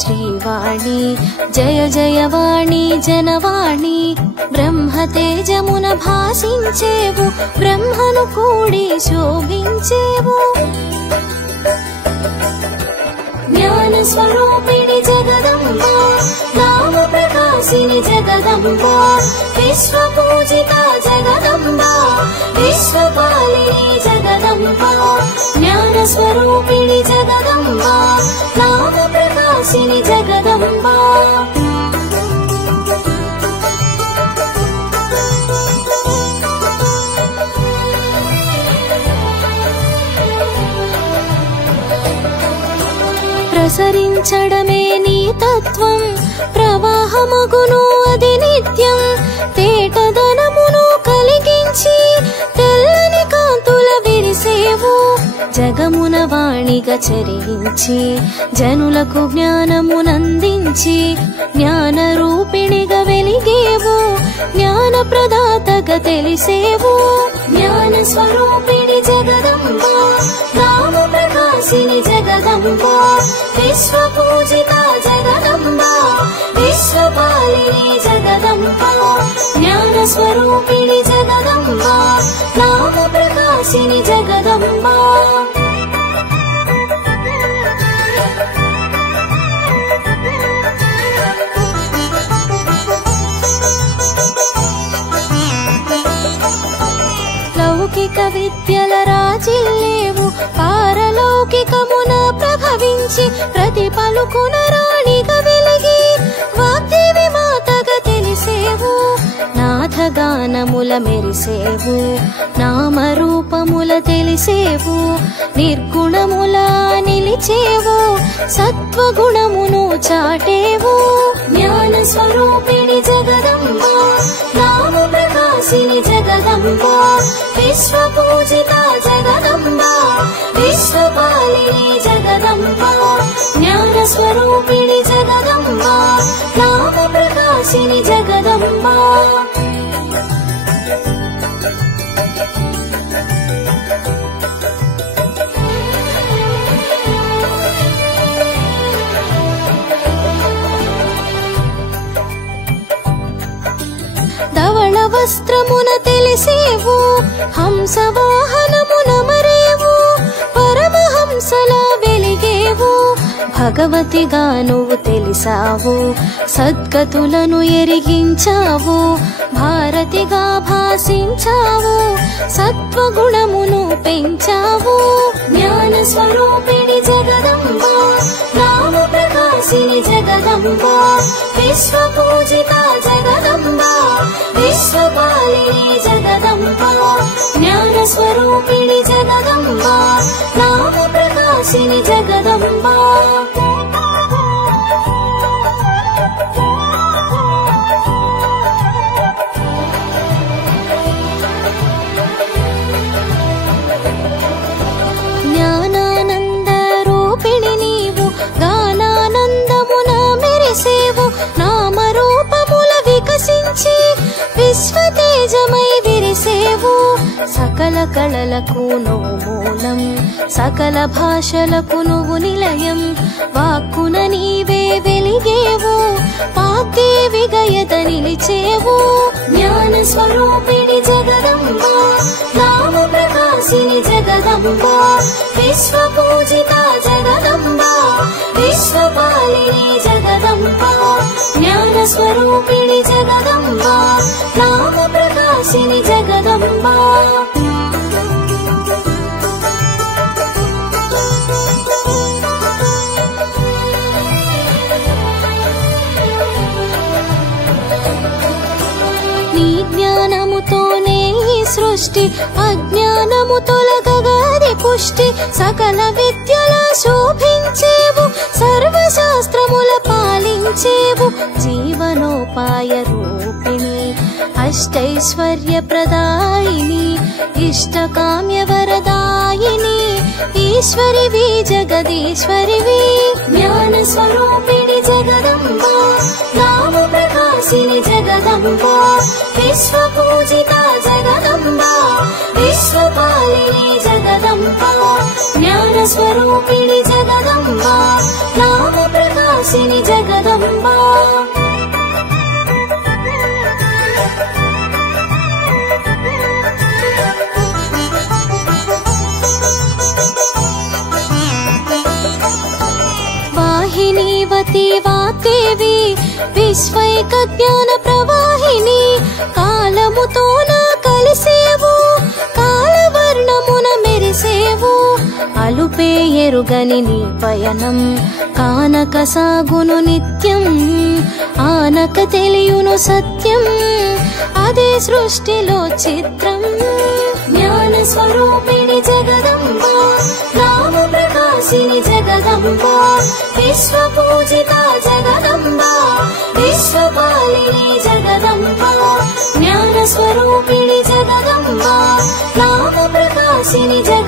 శ్రీవాణి జయ జయవాణి జనవాణి బ్రహ్మతేజమున భాసించేవు బ్రహ్మను కూడి శోభించేవు జ్ఞాన స్వరూపిణి జగదంబ నామ ప్రకాశిని జగదంబ విశ్వపూజిత జగదంబ విశ్వపాలిని జగదంబ జ్ఞాన స్వరూపిణి జగదంబ నామ ప్రకాశిని జగదంబ ప్రసరించడమే నీ తత్వం ప్రవాహమగును అది నిత్యం తేటదనమును కలిగించి తెల్లని కాంతుల విరిసేవు జగమున వాణిగా చరించి జనులకు జ్ఞానమునందించి జ్ఞాన రూపిణిగా వెలిగేవు జ్ఞాన ప్రదాతగా తెలిసేవు జ్ఞాన స్వరూపిణి జగదంబ నామ ప్రకాశిని జగదంబ విశ్వపూజిత జగదంబ విశ్వపాలిని జగదంబ జ్ఞాన స్వరూపిణి జగదంబ నామ ప్రకాశిని జగదంబ లౌకిక విద్యల రాజిల్లేవు పారలౌకికమున ప్రభవించి ప్రతి పలుకున రాణిగా వెలిగి వాగ్దేవి మాతగా తెలిసేవు నాథగానముల మెరిసేవు నామరూపముల తెలిసేవు నిర్గుణముల నిలిచేవు సత్వగుణమును చాటేవు జ్ఞాన స్వరూపిణి జగదంబ నామ ప్రకాశిని జగదంబ విశ్వపూజిత జగదంబ విశ్వపాలిని జగదంబ జ్ఞాన స్వరూపిణి జగదంబ నామ ప్రకాశిని జగదంబ ధవళ వస్త్రమున తెలిసేవు హంస వాహనమున మరేవు పరమహంసలా వెలిగేవు భగవతిగా నువ్వు తెలిసావు సద్గతులను ఎరిగించావు భారతిగా భాసించావు సత్వగుణమును పెంచావు జ్ఞాన స్వరూపిణి జగదంబ నామ ప్రకాశిని జగదంబ విశ్వపూజిత జగదంబ విశ్వపాలిని జగదంబ జ్ఞాన స్వరూపిణి జగదంబ నామ ప్రకాశిని జగదంబ జ్ఞానానంద రూపిణి నీవు గానానందమున మెరిసేవు నామరూపముల వికసించి విశ్వతేజమై విరిసేవు సకల కళలకు నువ్వు మూలం సకల భాషలకు నువ్వు నిలయం వాక్కున నీవే వెలిగేవు వాగ్దేవిగా ఎద నిలిచేవు జ్ఞాన స్వరూపిణి జగదంబ నామ ప్రకాశిని జగదంబ విశ్వపూజిత జగదంబ విశ్వపాలిని జగదంబ జ్ఞాన స్వరూపిణి జగదంబ నామ ప్రకాశిని జగదంబ నీ జ్ఞానముతోనే ఈ సృష్టి అజ్ఞానము తొలగగాది పుష్టి సకల విద్యల శోభించేవు సర్వశాస్త్రముల పాలించేవు జీవనోపాయ రూపిణి అష్టైశ్వర్య ప్రదాయిని ఇష్టకామ్య వరదాయిని ఈశ్వరివి జగదీశ్వరివి జ్ఞాన స్వరూపిణి జగదంబ నామ ప్రకాశిని జగదంబ విశ్వపూజిత జగదంబ విశ్వపాలిని జగదంబ జ్ఞాన స్వరూపిణి జగదంబ నామ ప్రకాశిని ప్రకాశిని జగదంబా వాహినీవతి వాగ్దేవి విశ్వైక జ్ఞాన ప్రవాహిని కాలముతోన కలిసేవు కాలవర్ణమున మెరిసేవు అలుపే ఎరుగని నీ పయనం కానక సాగును నిత్యం ఆనక తెలియును సత్యం అదే సృష్టిలో చిత్రం జ్ఞాన స్వరూపిణి జగదంబా నామ ప్రకాశిని జగదంబా విశ్వ పూజిత జగదంబా విశ్వపాలిని జగదంబా జ్ఞాన స్వరూపిణి జగదంబా నామ ప్రకాశిని జగదంబా